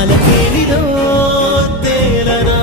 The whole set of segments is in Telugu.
పాలకేలిలో తేలనా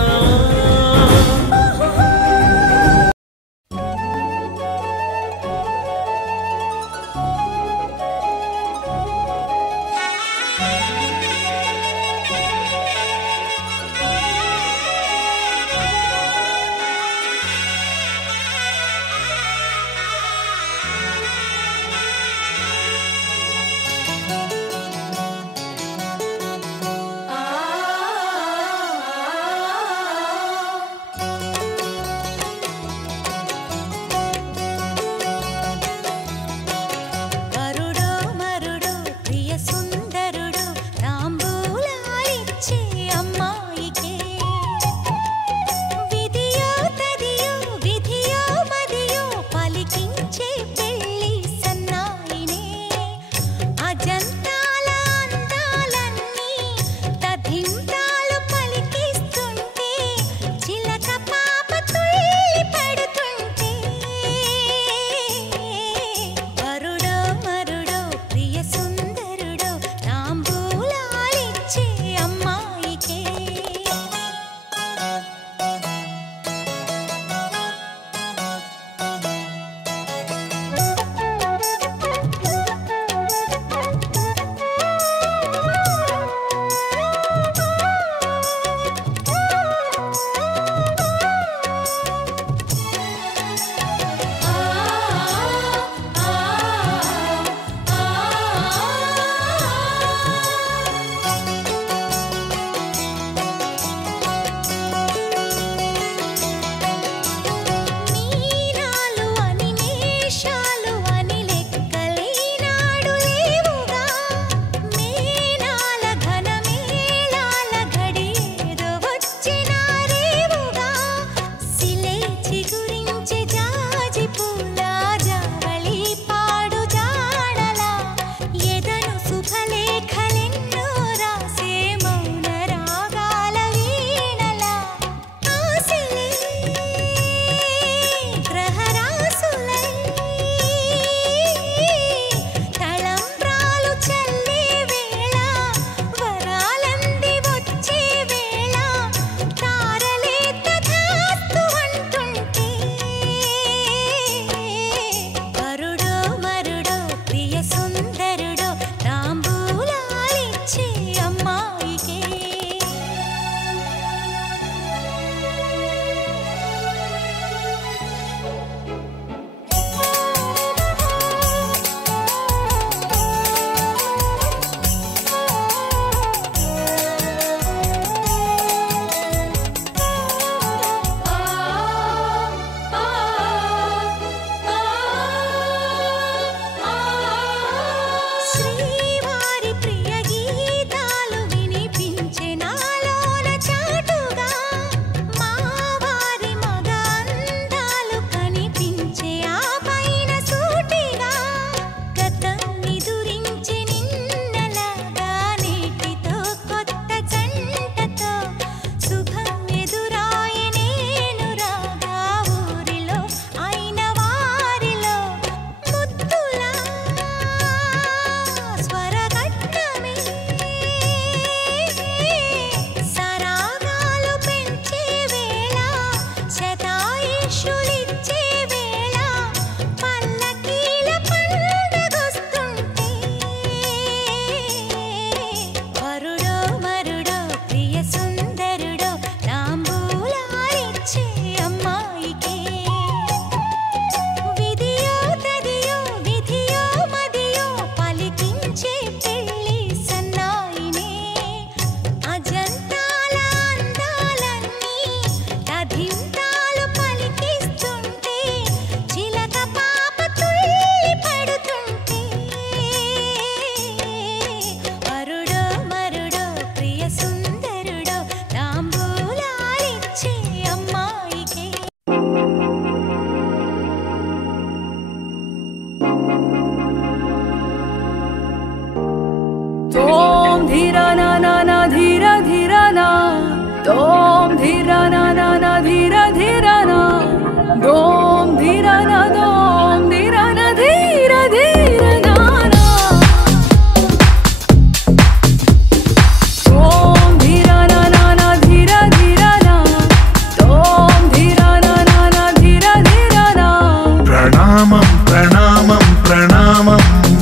ప్రణామం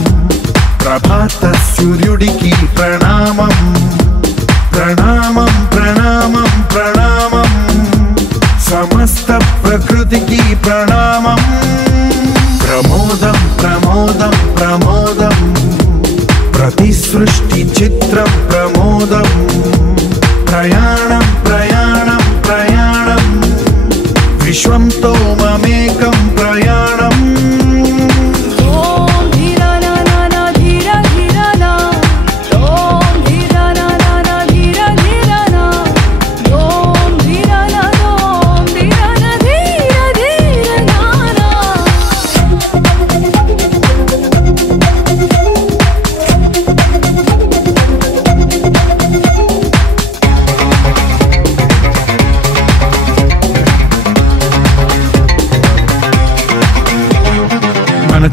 ప్రభాత సూర్యుడికి ప్రణామం ప్రణామం ప్రణామం ప్రణామం సమస్త ప్రకృతికి ప్రణామం ప్రమోదం ప్రమోదం ప్రమోదం ప్రతి సృష్టి చిత్రం ప్రమోదం ప్రయాణం ప్రయాణం ప్రయాణం విశ్వంతో మమేకం ప్రయాణం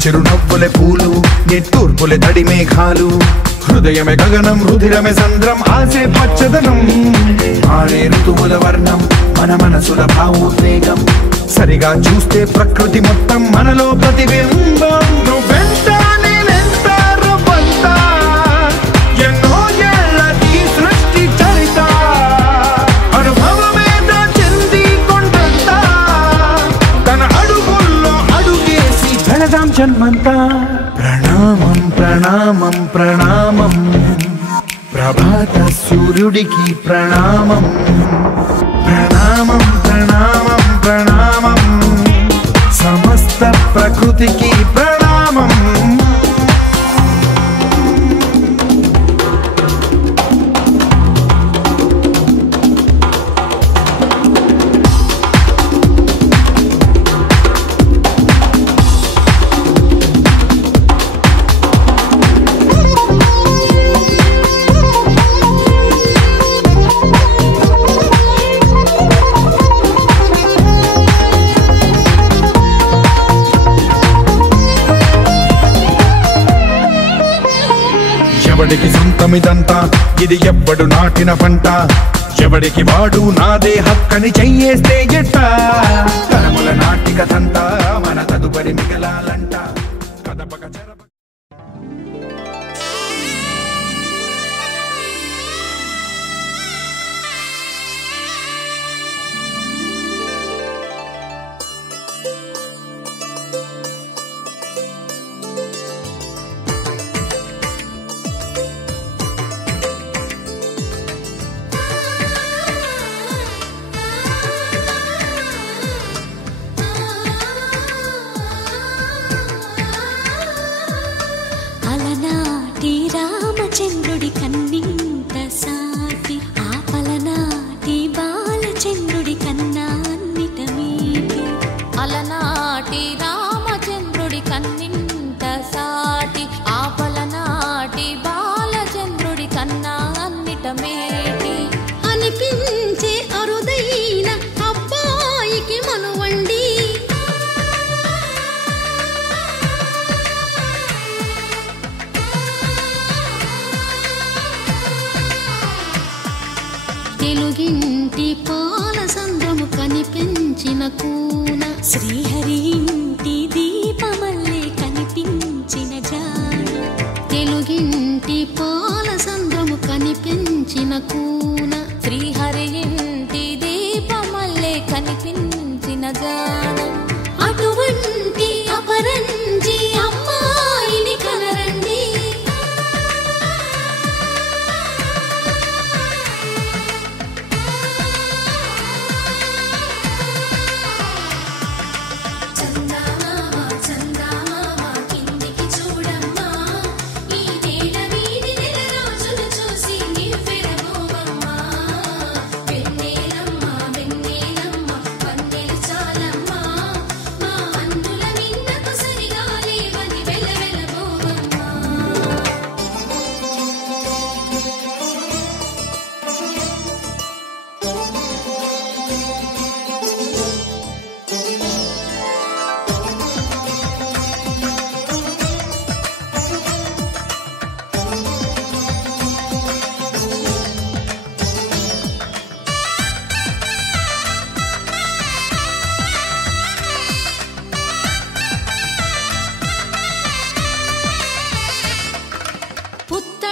చిరునవ్వులే పూలు నిట్టూర్పులే తడి మేఘాలు హృదయమే గగనం రుధిరమే సంద్రం ఆసే పచ్చదనం ఆరే ఋతువుల వర్ణం మన మనసుల భావోద్వేగం సరిగా చూస్తే ప్రకృతి మొత్తం మనలో ప్రతిబింబం నువ్వెంత నేనెంత రవ్వంత ఎన్నో ఏళ్ళది సృష్టి చరిత అనుభవమే చెంది కొండంత తన అడుగుల్లో అడుగేసి ధనదాం జన్మంతా ప్రణామం ప్రణామం ప్రణామం ప్రభాత సూర్యుడికి ప్రణామం ప్రణామం ప్రణామం ప్రణామం సమస్త ప్రకృతికి ప్రణామం ఎవడికి సొంతమిదంతా ఇది ఎవ్వడు నాటిన పంట ఎవడికి వాడు నాదే హక్కని చెయ్యేస్తే ఎట్ట తరముల నాటికతంతా మన తదుపరి మిగలాలంట కదపక చెరప రామచంద్రుడి కన్నింత సాటి ఆపలనాటి బాలచంద్రుడి కన్నా అన్నిట మీటి అలనాటి రామచంద్రుడి కన్నింత సాటి ఆపలనాటి బాలచంద్రుడి కన్నా అన్నిట మేటి అనిపించే అరుదైన అబ్బాయికి మనువండి తెలుగింటి పాల సంద్రము కనిపించిన కూన శ్రీహరి ఇంటి దీపమల్లే కనిపించిన జాడ తెలుగింటి పాల సంద్రము కనిపించిన కూన శ్రీహరి ఇంటి దీపమల్లే కనిపించిన జాడ అటువంటి అపరంజి అమ్మాయిని కనరండి పెళ్ళి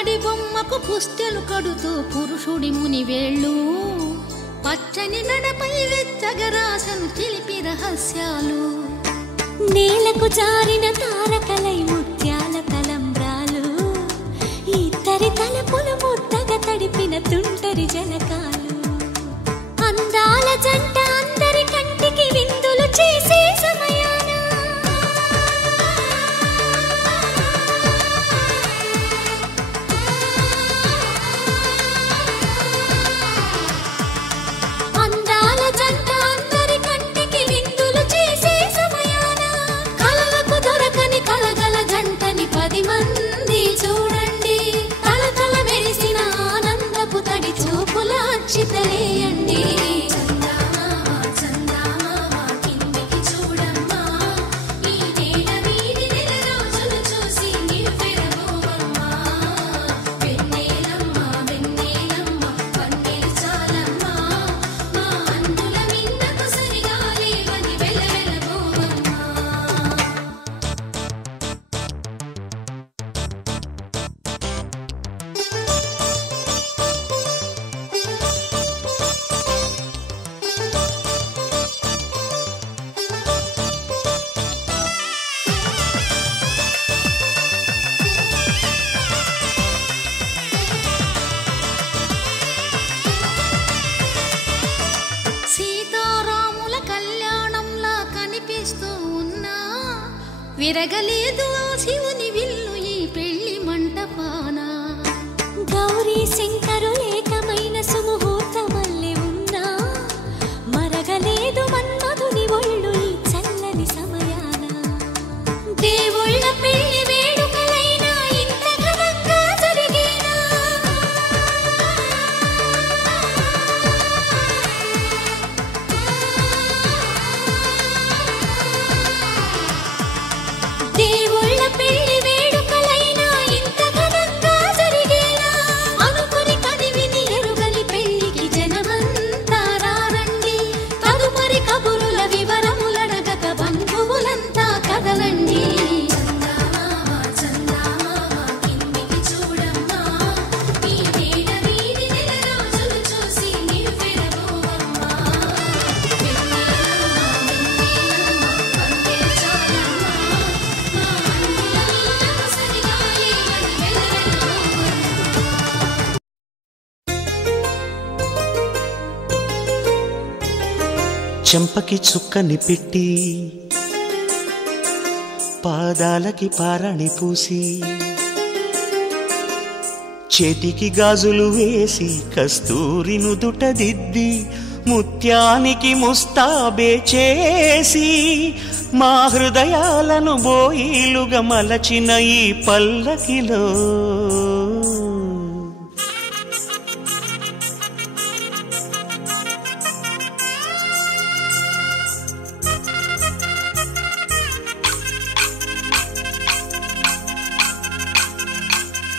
పుత్తడి బొమ్మకు పుస్తెలు కడుతూ పురుషుడి ముని వేళ్ళు పచ్చని నడపై వెచ్చగరాసను చిలిపి రహస్యాలు నేలకు జారిన తారకలై ముత్యాల తలంబ్రాలు ఇద్దరి తలపులు ముద్దగా తడిపిన తుంటరి జలకాలు అందాల జంట అందరి కంటికి విందులు చేసే సమయాన అందాల జంట అందరి కంటికి విందులు చేసే సమయాన కలలకు దొరకని కలగల జంటని 10 మంది చూడండి తలతల మెరిసిన ఆనందపు తడి చూపుల అక్షితలేయండి విరగలేదు శివుని విల్లు ఈ పెళ్లి మంటపాన గౌరీ శంకరు ఏకమైన సుముహూర్తమల్లె ఉన్నా మరగలేదు మన్మధుని ఒళ్ళు ఈ చల్లని సమయాన దేవుళ్ళ పెళ్లి వేడుకలైనా ఇంత ఘనంగా జరిగేనా దేవుళ్ళ పెళ్లి వేడుకలైనా ఇంత ఘనంగా జరిగేలా అనుకుని కదివిని ఎరుగని పెళ్లికి జనమంతా రారండి తదుపరి కబురుల వివరములడగక బంధువులంతా కదలండి కిందికి చూడమ్మా ఈ వేడ వీధి నెల రోజులు చూసి నివ్వెరబోవమ్మా చెంపకి చుక్కని పెట్టి పాదాలకి పారాణి పూసి చేతికి గాజులు వేసి కస్తూరి నుదుట దిద్ది ముత్యానికి ముస్తాబే చేసి మా హృదయాలను బోయిలుగా మలచిన ఈ పల్లకిలో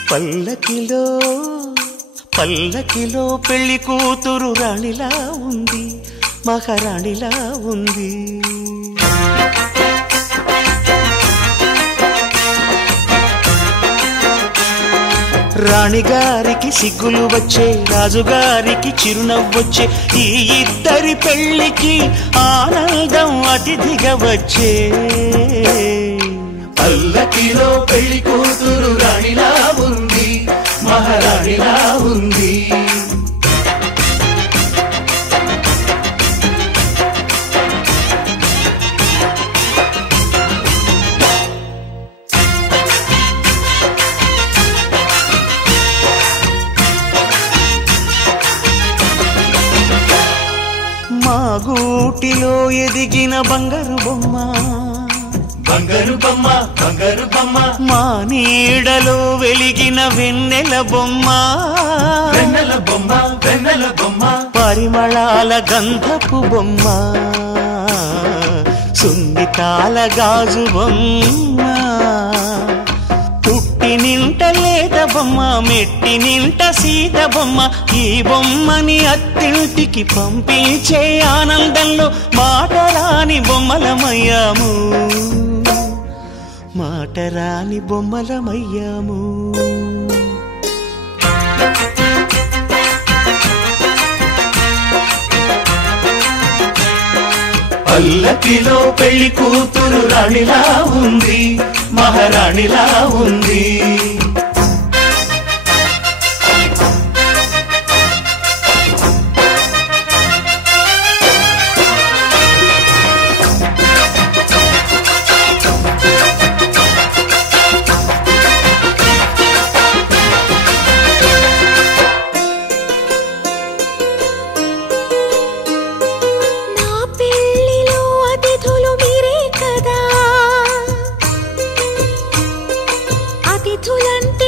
పల్లకిలో పల్లకిలో పెళ్లి కూతురు రాణిలా ఉంది మహారాణిలా ఉంది రాణిగారికి సిగ్గులు వచ్చే రాజుగారికి చిరునవ్వొచ్చే ఈ ఇద్దరి పెళ్లికి ఆనందం అతిథిగా వచ్చే పల్లకిలో పెళ్లి కూతురు రాణిలా ఉంది మహారాణిలా ఉంది మా గూటిలో ఎదిగిన బంగారు బొమ్మ బంగారు బొమ్మ బంగారు బొమ్మ మా నీడలో వెలిగిన వెన్నెల బొమ్మ వెన్నెల బొమ్మ వెన్నెల బొమ్మ పరిమళాల గంధపు బొమ్మ సున్నితాల గాజు బొమ్మ పుట్టి నింట లేద బొమ్మ మెట్టి నింట సీత బొమ్మ ఈ బొమ్మని అత్తింటికి పంపించే ఆనందంలో మాటరాని బొమ్మలమయ్యాము మాటరాని బొమ్మలమయ్యాము పల్లకిలో పెళ్లి కూతురు రాణిలా ఉంది, మహారాణిలా ఉంది. అతిథులంటే